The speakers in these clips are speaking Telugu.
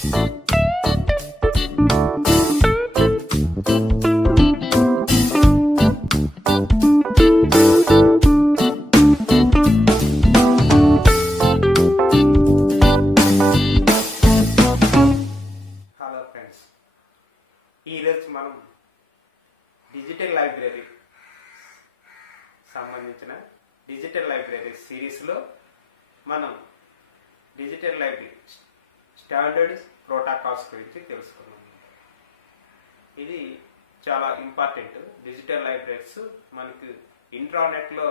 హలో ఫ్రెండ్స్, ఈరోజు మనం డిజిటల్ లైబ్రరీ సంబంధించిన డిజిటల్ లైబ్రరీ సిరీస్లో మనం డిజిటల్ లైబ్రరీ స్టాండర్డ్స్ ప్రోటోకాల్స్ గురించి తెలుసుకున్నాం. ఇది చాలా ఇంపార్టెంట్. డిజిటల్ లైబ్రరీస్ మనకు ఇంట్రానెట్లో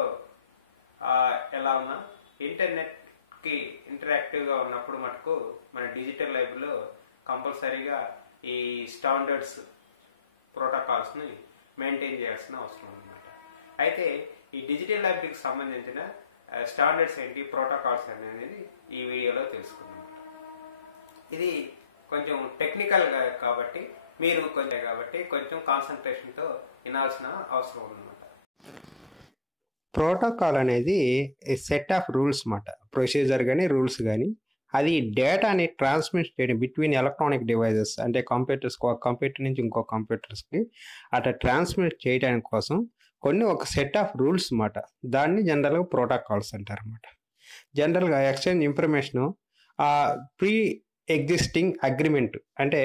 ఎలా ఉన్నా ఇంటర్నెట్కి ఇంటరాక్టివ్గా ఉన్నప్పుడు మటుకు మన డిజిటల్ లైబ్రరీలో కంపల్సరీగా ఈ స్టాండర్డ్స్ ప్రోటోకాల్స్ని మెయింటైన్ చేయాల్సిన అవసరం అనమాట. అయితే ఈ డిజిటల్ లైబ్రరీకి సంబంధించిన స్టాండర్డ్స్ ఏంటి, ప్రోటోకాల్స్ అనేది ఈ వీడియోలో తెలుసుకుందాం. ఇది కొంచెం టెక్నికల్ కాబట్టి మీరు కొంచెం కాన్సన్ట్రేషన్తో వినాల్సిన అవసరం ఉందన్నమాట. ప్రోటోకాల్ అనేది సెట్ ఆఫ్ రూల్స్ మాట, ప్రొసీజర్ కానీ రూల్స్ కానీ. అది డేటాని ట్రాన్స్మిట్ చేయడం బిట్వీన్ ఎలక్ట్రానిక్ డివైజెస్, అంటే కంప్యూటర్ నుంచి ఇంకో కంప్యూటర్స్కి అట్లా ట్రాన్స్మిట్ చేయడానికి కోసం ఒక సెట్ ఆఫ్ రూల్స్ మాట. దాన్ని జనరల్గా ప్రోటోకాల్స్ అంటారు అన్నమాట. జనరల్గా exchange information pre existing agreement, అంటే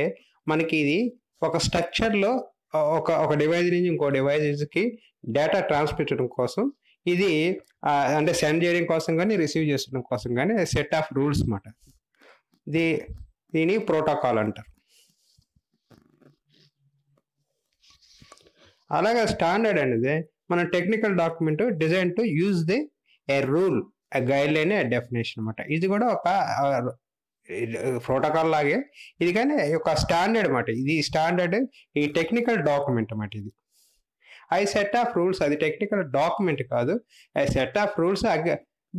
మనకి ఇది ఒక స్ట్రక్చర్లో ఒక డివైజ్ నుంచి ఇంకో డివైజెస్కి డేటా ట్రాన్స్మిట్ చేయడం కోసం, ఇది అంటే సెండ్ చేయడం కోసం కానీ రిసీవ్ చేసుకోవడం కోసం కానీ సెట్ ఆఫ్ రూల్స్ అన్నమాట. దీని ప్రోటోకాల్ అంటారు. అలాగే స్టాండర్డ్ అనేది మన technical document design to use a rule, A guide line, A definition అన్నమాట. ఇది కూడా ఒక ప్రోటోకాల్ లాగే ఇది, కానీ ఒక స్టాండర్డ్ అన్నమాట. ఇది స్టాండర్డ్, ఈ టెక్నికల్ డాక్యుమెంట్ అన్నమాట. ఇది ఐ సెట్ ఆఫ్ రూల్స్, అది టెక్నికల్ డాక్యుమెంట్ కాదు, I set of rules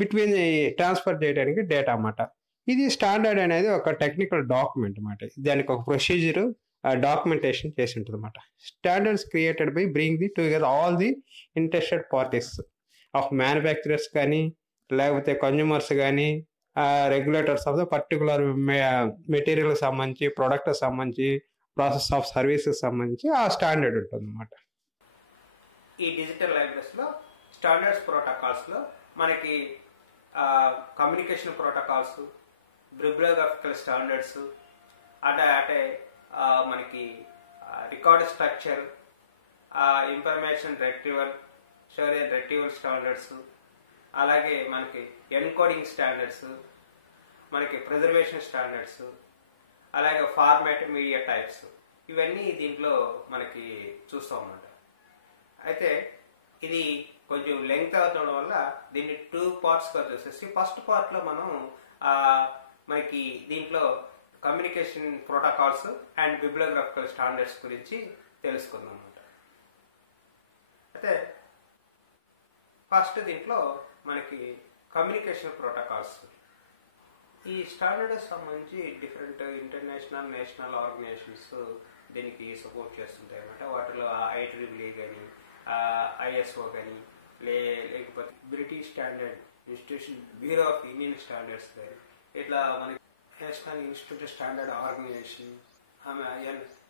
between transfer చేయడానికి డేటా అన్నమాట. ఇది స్టాండర్డ్ అనేది ఒక టెక్నికల్ డాక్యుమెంట్ అన్నమాట. దానికి ఒక ప్రొసీజర్ డాక్యుమెంటేషన్ చేసి ఉంటుంది అన్నమాట. Standards created by bring together all the interested parties of manufacturers కానీ, లేకపోతే కన్జ్యూమర్స్ కానీ, రెగ్యులేటర్స్ ఆఫ్ ద పర్టికులర్ మెటీరియల్కి సంబంధించి, ప్రొడక్ట్కి సంబంధించి, ప్రాసెస్ ఆఫ్ సర్వీసెస్ సంబంధించి ఆ స్టాండర్డ్ ఉంటుంది అన్నమాట. ఈ డిజిటల్ లైబ్రరీస్లో స్టాండర్డ్స్ ప్రోటోకాల్స్లో మనకి కమ్యూనికేషన్ ప్రోటోకాల్స్, బిబ్లియోగ్రాఫికల్ స్టాండర్డ్స్, అంటే మనకి record structure, information retrieval, storage retrieval standards, అలాగే మనకి ఎన్కోడింగ్ స్టాండర్డ్స్, మనకి ప్రిజర్వేషన్ స్టాండర్డ్స్, అలాగే ఫార్మాట్, మీడియా టైప్స్, ఇవన్నీ దీంట్లో మనకి చూస్తాం అన్నమాట. అయితే ఇది కొంచెం లెంగ్త్ అవుతుండడం వల్ల దీన్ని 2 పార్ట్స్గా చూసేసి, ఫస్ట్ పార్ట్లో మనం మనకి దీంట్లో communication protocols and bibliographical standards గురించి తెలుసుకుందాం అన్నమాట. అయితే ఫస్ట్ దీంట్లో మనకి కమ్యూనికేషన్ ప్రోటోకాల్స్. ఈ స్టాండర్డ్స్ సంబంధించి డిఫరెంట్ ఇంటర్నేషనల్, నేషనల్ ఆర్గనైజేషన్స్ దీనికి సపోర్ట్ చేస్తుంటాయి అన్నమాట. వాటిలో IEEE కానీ, ISO కానీ, లేకపోతే British standard institution, bureau of Indian standards కానీ, ఇట్లా మనకి national institute standard organisation,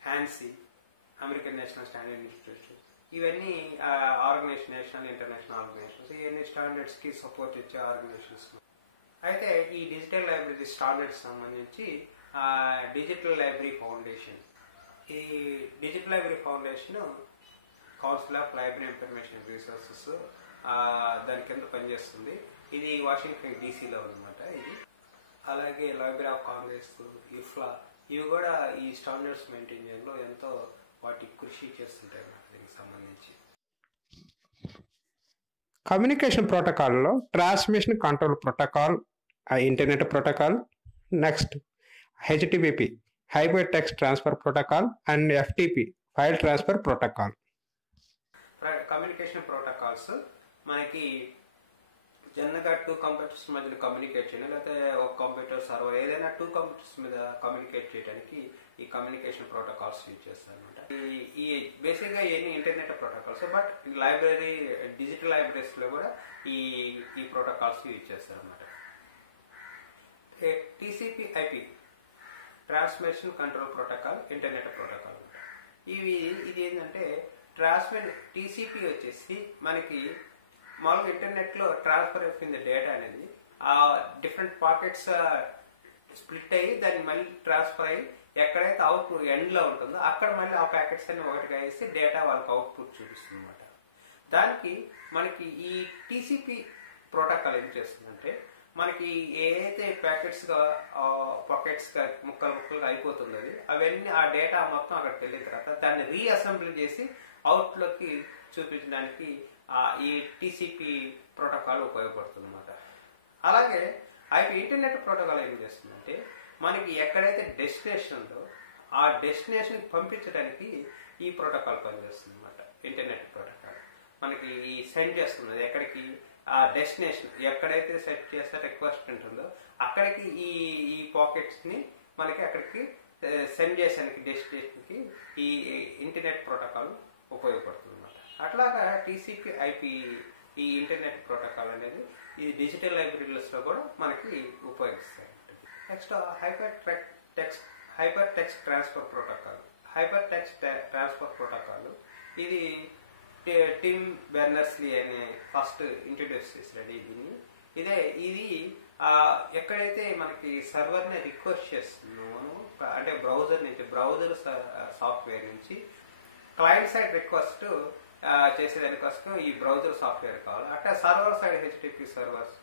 HANSI, American national standard institute, ఇవన్నీ ఆర్గనైజేషన్, నేషనల్ ఇంటర్నేషనల్ ఆర్గనైజేషన్స్, ఇవన్నీ స్టాండర్డ్స్కి సపోర్ట్ ఇచ్చే ఆర్గనైజేషన్స్. అయితే ఈ డిజిటల్ లైబ్రరీ స్టాండర్డ్స్ సంబంధించి డిజిటల్ లైబ్రరీ ఫౌండేషన్, ఈ digital library foundation council of library information resources దాని కింద పనిచేస్తుంది. ఇది వాషింగ్టన్ DCలో ఉందన్నమాట. ఇది అలాగే లైబ్రరీ ఆఫ్ కాంగ్రెస్, IFLA, ఇవి కూడా ఈ స్టాండర్డ్స్ మెయింటైన్ చేయడంలో ఎంతో వాటి కృషి చేస్తుంటాయి అన్నమాట. దీనికి సంబంధించి కమ్యూనికేషన్ ప్రోటోకాల్లో transmission control protocol, internet protocol, next HTTP hyper text transfer protocol, and FTP file transfer protocol. Communication protocols మనకి జనరల్గా 2 కంప్యూటర్స్ మధ్య కమ్యూనికేట్ చేయడం, లేకపోతే ఒక కంప్యూటర్ సర్వర్, ఏదైనా 2 కంప్యూటర్స్ మీద కమ్యూనికేట్ చేయడానికి ఈ కమ్యూనికేషన్ ప్రోటోకాల్స్ యూజ్ చేస్తారు అనమాట. ఈ బేసిక్గా ఇవన్నీ internet protocols, but library, digital లైబ్రరీస్లో కూడా ఈ ప్రోటోకాల్స్ యూజ్ చేస్తారు అనమాట. TCP/IP transmission control protocol, internet protocol. ఇది ఏంటంటే టీసీపీ వచ్చేసి మనకి మామూలుగా ఇంటర్నెట్లో ట్రాన్స్ఫర్ అయిపోయింది డేటా అనేది ఆ డిఫరెంట్ పాకెట్స్ స్ప్లిట్ అయ్యి దాన్ని మళ్ళీ ట్రాన్స్ఫర్ అయ్యి ఎక్కడైతే అవుట్పుట్ ఎండ్లో ఉంటుందో అక్కడ మళ్ళీ ఆ ప్యాకెట్స్ అన్ని ఒకటిగా వేసి డేటా వాళ్ళకి అవుట్పుట్ చూపిస్తుంది అనమాట. దానికి మనకి ఈ టీసీపీ ప్రోటోకాల్ ఏం చేస్తుందంటే మనకి ఏదైతే పాకెట్స్గా ముక్కలుగా అయిపోతుందో అవన్నీ ఆ డేటా మొత్తం అక్కడికి వెళ్ళిన తర్వాత దాన్ని రీఅసెంబ్లీ చేసి అవుట్లోకి చూపించడానికి ఈ టీసీపీ ప్రోటోకాల్ ఉపయోగపడుతుంది అనమాట. అలాగే ఇంటర్నెట్ ప్రోటోకాల్ ఏం చేస్తుందంటే మనకి ఎక్కడైతే డెస్టినేషన్ ఉందో ఆ డెస్టినేషన్ పంపించడానికి ఈ ప్రోటోకాల్ పనిచేస్తుంది అనమాట. ఇంటర్నెట్ ప్రోటోకాల్ మనకి సెండ్ చేస్తుంది ఎక్కడికి ఆ డెస్టినేషన్ ఎక్కడైతే సెట్ చేస్తే రిక్వెస్ట్ ఉంటుందో అక్కడికి ఈ పాకెట్స్ని మనకి అక్కడికి సెండ్ చేసానికి డెస్టినేషన్కి ఈ ఇంటర్నెట్ ప్రోటోకాల్ ఉపయోగపడుతుంది అనమాట. అట్లాగా టీసీపీ ఐపీ ఈ ఇంటర్నెట్ ప్రోటోకాల్ అనేది ఈ డిజిటల్ లైబ్రరీస్లో కూడా మనకి ఉపయోగిస్తాయి. Next hyper text transfer protocol. Hyper text transfer protocol ఇది టిమ్ బెర్నర్స్లీ అని ఫస్ట్ ఇంట్రడ్యూస్ చేశాడు దీన్ని. ఇది ఎక్కడైతే మనకి సర్వర్ని రిక్వెస్ట్ చేస్తున్నామో అంటే బ్రౌజర్ సాఫ్ట్వేర్ నుంచి క్లయింట్ సైడ్ రిక్వెస్ట్ చేసేదానికోసం ఈ బ్రౌజర్ సాఫ్ట్వేర్ కావాలి. అట్లా server side HTTP servers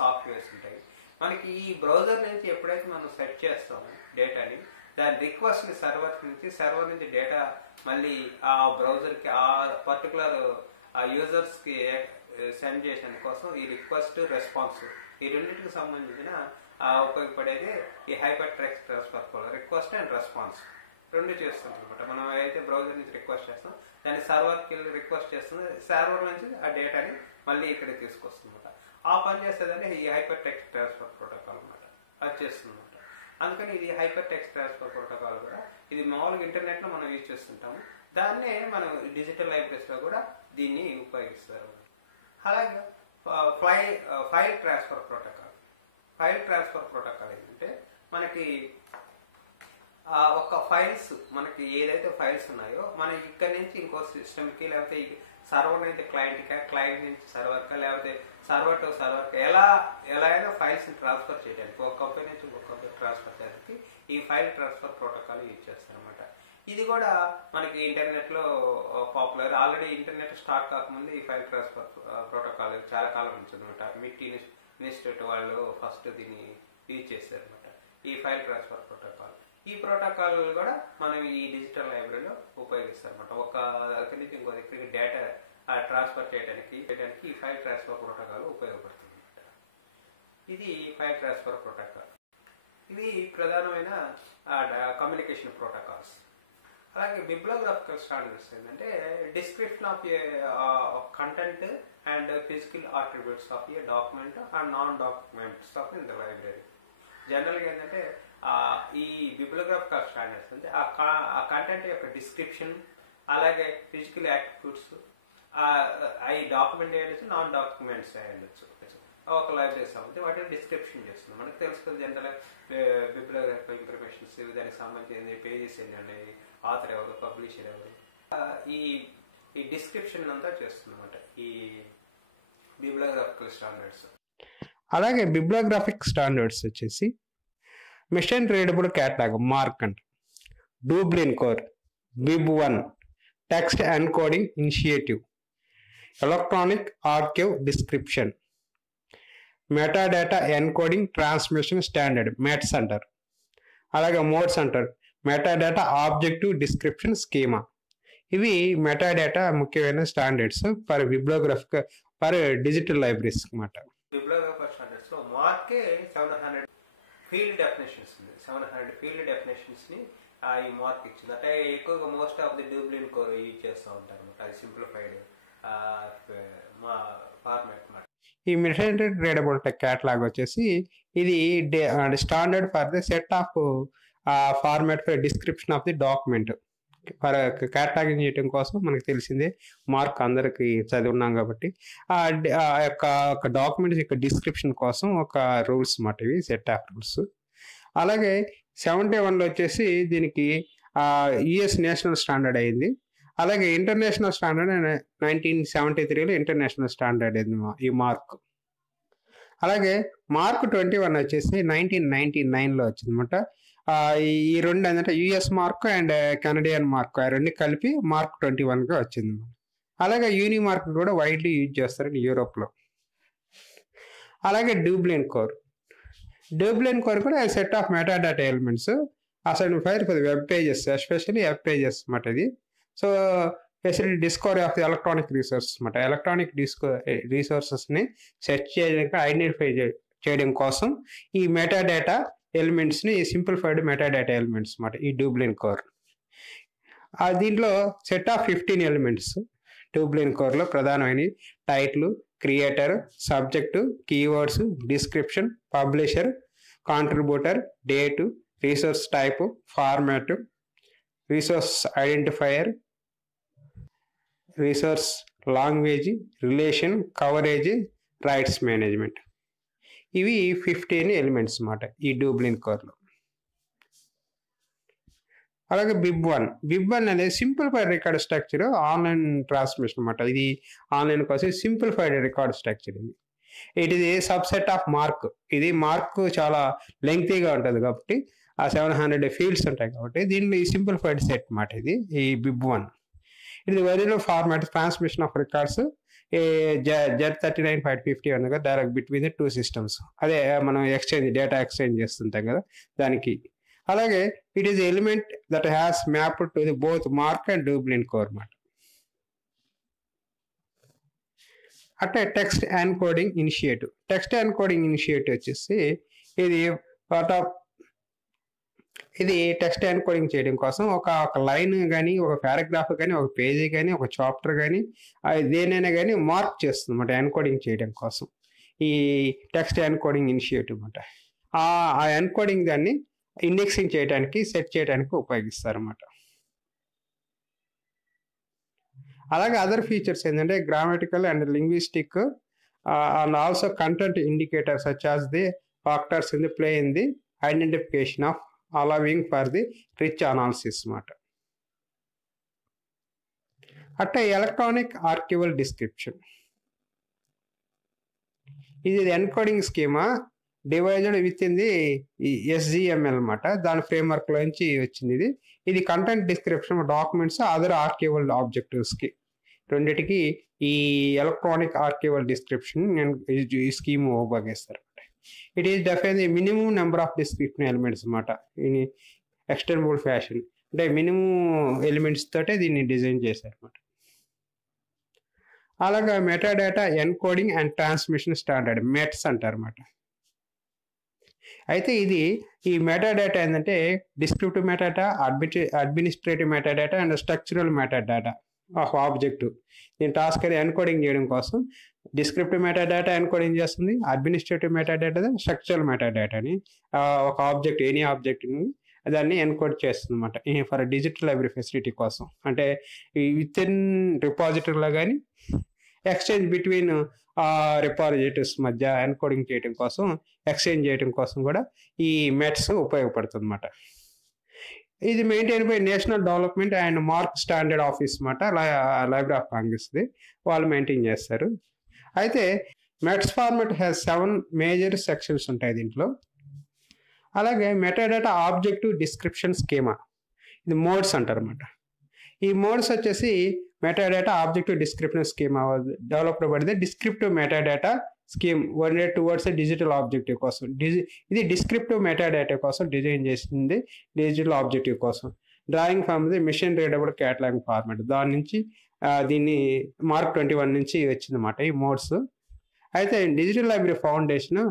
softwares ఉంటాయి. మనకి ఈ బ్రౌజర్ నుంచి ఎప్పుడైతే మనం సెట్ చేస్తామో డేటాని దాని రిక్వెస్ట్ని సర్వర్ నుంచి డేటా మళ్ళీ ఆ బ్రౌజర్కి ఆ పర్టికులర్ యూజర్స్కి సెండ్ చేయడం కోసం ఈ రిక్వెస్ట్ రెస్పాన్స్ ఈ రెండింటికి సంబంధించిన ఉపయోగపడేది ఈ hyper text transfer request and response రెండు చేస్తుంది అనమాట. మనం ఏదైతే బ్రౌజర్ నుంచి రిక్వెస్ట్ చేస్తాం దాన్ని సర్వర్కి రిక్వెస్ట్ చేస్తుంది, సర్వర్ నుంచి ఆ డేటాని మళ్ళీ ఇక్కడికి తీసుకొస్తుంది అనమాట. ఆ పని చేసేదాన్ని ఈ హైపర్ టెక్స్ట్ ట్రాన్స్ఫర్ ప్రోటోకాల్ అనమాట. అది చేస్తుంది అనమాట. అందుకని ఇది హైపర్ టెక్స్ట్ ట్రాన్స్ఫర్ ప్రోటోకాల్ కూడా ఇది మామూలుగా ఇంటర్నెట్లో మనం యూజ్ చేస్తుంటాము. దాన్నే మనం డిజిటల్ లైబ్రరీస్లో కూడా దీన్ని ఉపయోగిస్తారు. అలాగే file transfer protocol. File transfer protocol ఏంటంటే మనకి ఒక ఫైల్స్ మనకి ఏదైతే ఫైల్స్ ఉన్నాయో మనం ఇక్కడి నుంచి ఇంకో సిస్టమ్కి లేకపోతే సర్వర్ నుంచి క్లయింట్ నుంచి సర్వర్కా లేకపోతే సర్వర్ టు సర్వర్కి ఎలా అయినా ఫైల్స్ని ట్రాన్స్ఫర్ చేయడానికి ఒక కంపెనీ నుంచి ఇంకొక కంపెనీ ట్రాన్స్ఫర్ చేయడానికి ఈ ఫైల్ ట్రాన్స్ఫర్ ప్రోటోకాల్ యూజ్ చేస్తారు అనమాట. ఇది కూడా మనకి ఇంటర్నెట్లో పాపులర్. ఆల్రెడీ ఇంటర్నెట్ స్టార్ట్ కాకముందు ఈ ఫైల్ ట్రాన్స్ఫర్ ప్రోటోకాల్ చాలా కాలం నుంచి అనమాట. మిట్ ఇన్స్టిట్యూట్ వాళ్ళు ఫస్ట్ దీన్ని యూజ్ చేశారు అనమాట, ఈ ఫైల్ ట్రాన్స్ఫర్ ప్రోటోకాల్. ఈ ప్రోటోకాల్ కూడా మనం ఈ డిజిటల్ లైబ్రరీలో ఉపయోగిస్తాం అనమాట. ఒక దగ్గర నుంచి ఇంకో దగ్గరికి డేటా ట్రాన్స్ఫర్ చేయడానికి ఈ ఫైల్ ట్రాన్స్ఫర్ ప్రోటోకాల్ ఉపయోగపడుతుంది అనమాట. ఇది ఫైల్ ట్రాన్స్ఫర్ ప్రోటోకాల్. ఇవి ప్రధానమైన కమ్యూనికేషన్ ప్రోటోకాల్స్. అలాగే బిబ్లియోగ్రాఫికల్ స్టాండర్డ్స్ ఏంటంటే description of content and physical attributes of A document and non documents of in the library. జనరల్గా ఏంటంటే ఈ బిబ్లియోగ్రాఫికల్ స్టాండర్డ్స్ అంటే ఆ కంటెంట్ యొక్క డిస్క్రిప్షన్ అలాగే ఫిజికల్ యాట్రిబ్యూట్స్ అవి డాక్యుమెంట్ అయ్యొచ్చు, నాన్ డాక్యుమెంట్స్ అయ్యొచ్చు. ఒక లైబ్రరీ సంబంధించి వాటిని డిస్క్రిప్షన్ చేస్తుంది. మనకు తెలుస్తుంది జనరల్ బిబ్లియోగ్రాఫికల్ ఇన్ఫర్మేషన్స్ దానికి సంబంధించిన పేజెస్ ఎన్ని ఉన్నాయి, ఆథర్ ఎవరు, పబ్లిషర్ ఎవరు, ఈ డిస్క్రిప్షన్ అంతా చేస్తుంది అనమాట ఈ బిబ్లియోగ్రాఫికల్ స్టాండర్డ్స్. అలాగే బిబ్లియోగ్రాఫిక్ స్టాండర్డ్స్ వచ్చేసి machine readable catalogue MARC and Dublin core, బిబ్1, text encoding initiative, electronic archive description, metadata encoding transmission standard METS అంటారు. అలాగే మోడ్స్ అంటారు, మెటాడేటా ఆబ్జెక్టివ్ డిస్క్రిప్షన్ స్కీమా. ఇవి మెటాడేటా ముఖ్యమైన standards for bibliographic for digital libraries అన్నమాట. బిబ్లియోగ్రాఫికల్ స్టాండర్డ్స్ లో మార్కే 700 ఫీల్డ్ డెఫినేషన్స్ ఉంది. 700 ఫీల్డ్ డెఫినేషన్స్ ని ఈ మార్క్ ఇచ్చింది. అంటే ఎక్కువగా most of the డూబ్లిన్ core use చేస్తూ ఉంటారు అనమాట. అది సింప్లిఫైడ్ ఫార్మాట్ అన్నమాట. ఈ మిషన్ రీడబుల్ క్యాటలాగ్ వచ్చేసి ఇది standard for the set of format for description of the document. For cataloguing చేయడం కోసం మనకు తెలిసిందే మార్క్ అందరికి చదివి ఉన్నాం కాబట్టి ఆ యొక్క డాక్యుమెంట్స్ యొక్క డిస్క్రిప్షన్ కోసం ఒక రూల్స్ అన్నమాట. ఇవి సెట్ ఆఫ్ రూల్స్. అలాగే 71లో వచ్చేసి దీనికి యుఎస్ నేషనల్ స్టాండర్డ్ అయింది. అలాగే ఇంటర్నేషనల్ స్టాండర్డ్ 1973లో ఇంటర్నేషనల్ స్టాండర్డ్ అయింది ఈ మార్క్. అలాగే మార్క్ 21 వచ్చేసి 1999లో వచ్చిందన్నమాట. ఈ రెండు ఏంటంటే US MARC and Canadian MARC ఆ రెండు కలిపి మార్క్ 21గా వచ్చింది. అలాగే యూని మార్క్ కూడా వైడ్లీ యూజ్ చేస్తారు యూరోప్లో. అలాగే డ్యూబ్లిన్ కోర్. డ్యూబ్లిన్ కోర్ కూడా set of metadata elements as identified for web pages, especially web pages అన్నమాట ఇది. So specially discovery of the electronic resources అన్నమాట. ఎలక్ట్రానిక్ రిసోర్సెస్ని సెర్చ్ చేయడానికి, ఐడెంటిఫై చేయడం కోసం ఈ మెటాడాటా ఎలిమెంట్స్ని సింప్లిఫైడ్ మెటాడాటా ఎలిమెంట్స్ అన్నమాట ఈ డ్యూబ్లిన్ కోర్. దీంట్లో సెట్ ఆఫ్ 15 ఎలిమెంట్స్ డ్యూబ్లిన్ కోర్లో ప్రధానమైన title, creator, subject, keywords, description, publisher, contributor, date, resource type, format, resource identifier, resource language, relation, coverage, rights management. ఇవి 15 ఎలిమెంట్స్ అన్నమాట ఈ డ్యూబ్లిన్ కోర్లో. అలాగే బిబ్1 అనేది simplified record structure online transmission అన్నమాట. ఇది ఆన్లైన్ కోసం సింప్లిఫైడ్ రికార్డ్ స్ట్రక్చర్ ఇది. ఇట్ ఇది సబ్సెట్ ఆఫ్ మార్క్. ఇది మార్క్ చాలా లెంగ్తీగా ఉంటుంది కాబట్టి 700 ఫీల్డ్స్ ఉంటాయి కాబట్టి దీనిలో ఈ సింప్లిఫైడ్ సెట్ అన్నమాట ఇది ఈ బిబ్1. ఇది original format transmission of records Z39.50 ఉంది కదా, direct between the two systems. అదే మనం డేటా ఎక్స్చేంజ్ చేస్తుంటాం కదా దానికి. అలాగే it is element that has mapped to the both MARC and Dublin core అన్నమాట. అంటే text encoding initiative. Text encoding initiative వచ్చేసి ఇది టెక్స్ట్ ఎన్కోడింగ్ చేయడం కోసం ఒక లైన్ కానీ, ఒక పారాగ్రాఫ్ కానీ, ఒక పేజీ కానీ, ఒక చాప్టర్ కానీ దేనైనా కానీ మార్క్ చేస్తుంది అన్నమాట ఎన్కోడింగ్ చేయడం కోసం. ఈ టెక్స్ట్ ఎన్కోడింగ్ ఇనిషియేటివ్ అన్నమాట. ఆ ఎన్కోడింగ్ దాన్ని ఇండెక్సింగ్ చేయడానికి, సెట్ చేయడానికి ఉపయోగిస్తారు అన్నమాట. అలాగే అదర్ ఫీచర్స్ ఏంటంటే grammatical and linguistic and also content indicator such as the factors in the play in the identification of allowing for the rich analysis అన్నమాట. అంటే ఎలక్ట్రానిక్ ఆర్కైవల్ డిస్క్రిప్షన్. ఇది encoding schema devised within the SGML అన్నమాట. దాని ఫ్రేమ్వర్క్ లోంచి వచ్చింది ఇది content description documents, other archival ఆబ్జెక్టివ్స్కి రెండిటికి ఈ ఎలక్ట్రానిక్ ఆర్కైవల్ డిస్క్రిప్షన్ ఈ స్కీమ్ ఉపయోగిస్తారు. It is define the minimum number of description elements అన్నమాట ఇన్ ఎక్స్టెండబుల్ ఫ్యాషన్. అంటే మినిమం ఎలిమెంట్స్ తోటే దీన్ని డిజైన్ చేశారు అన్నమాట. అలాగే metadata encoding and transmission standard METS అంటారు అన్నమాట. అయితే ఈ మెటాడాటా ఏంటంటే descriptive metadata, administrative metadata and structural metadata of objective. దీని టాస్క్ అది ఎన్కోడింగ్ చేయడం కోసం డిస్క్రిప్టివ్ మెటాడాటా ఎన్కోడింగ్ చేస్తుంది, అడ్మినిస్ట్రేటివ్ మెటాడాటా, స్ట్రక్చరల్ మెటాడాటాని ఒక ఆబ్జెక్ట్ ఎనీ ఆబ్జెక్ట్ని దాన్ని ఎన్కోడ్ చేస్తుంది అనమాట ఫర్ డిజిటల్ లైబ్రరీ ఫెసిలిటీ కోసం. అంటే విత్ ఇన్ రిపాజిటరీలో కానీ ఎక్స్చేంజ్ బిట్వీన్ రిపాజిటరీస్ మధ్య ఎన్కోడింగ్ చేయడం కోసం, ఎక్స్చేంజ్ చేయడం కోసం కూడా ఈ మెట్స్ ఉపయోగపడుతుంది అన్నమాట. ఇది maintain by national development and MARC standard office అన్నమాట. లైబ్రరీ ఆఫ్ కాంగ్రెస్ది వాళ్ళు మెయింటైన్ చేస్తారు. అయితే METS format has 7 major sections ఉంటాయి దీంట్లో. అలాగే మెటాడాటా ఆబ్జెక్టివ్ డిస్క్రిప్షన్ స్కీమా, ఇది మోడ్స్ అంటారు అన్నమాట. ఈ మోడ్స్ వచ్చేసి metadata objective description schema developed by descriptive metadata scheme oriented towards digital objective కోసం. ఇది డిస్క్రిప్టివ్ మెటాడాటా కోసం డిజైన్ చేసింది, డిజిటల్ ఆబ్జెక్టివ్ కోసం. Drawing from the machine readable catalogue format, దాని నుంచి దీన్ని మార్క్ 21 నుంచి వచ్చిందన్నమాట ఈ మోడ్స్. అయితే డిజిటల్ లైబ్రరీ ఫౌండేషన్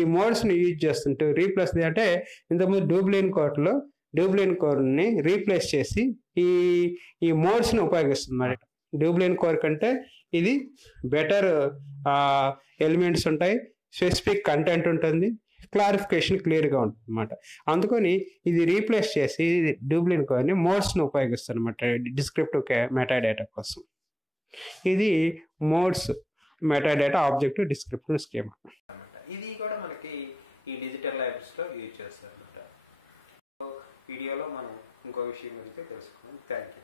ఈ మోడ్స్ని యూజ్ చేస్తుంటూ రీప్లేస్ అంటే ఇంతకుముందు డ్యూబ్లిన్ కోర్ని రీప్లేస్ చేసి ఈ మోడ్స్ని ఉపయోగిస్తుంది మరి. డ్యూబ్లిన్ కోర్ కంటే ఇది బెటర్ ఎలిమెంట్స్ ఉంటాయి, స్పెసిఫిక్ కంటెంట్ ఉంటుంది, క్లారిఫికేషన్ క్లియర్గా ఉంటుంది అన్నమాట. అందుకని ఇది రీప్లేస్ చేసి డ్యూబ్లిన్ కోర్ని మోడ్స్ని ఉపయోగిస్తుంది అనమాట డిస్క్రిప్టివ్ మెటాడేటా కోసం. ఇది modes metadata objective descriptive schema. ఇది కూడా మనకి ఈ డిజిటల్ లైబ్రరీస్లో యూజ్ చేస్తారు. వీడియోలో మనం ఇంకో విషయం గురించి తెలుసుకుందాం. Thank you.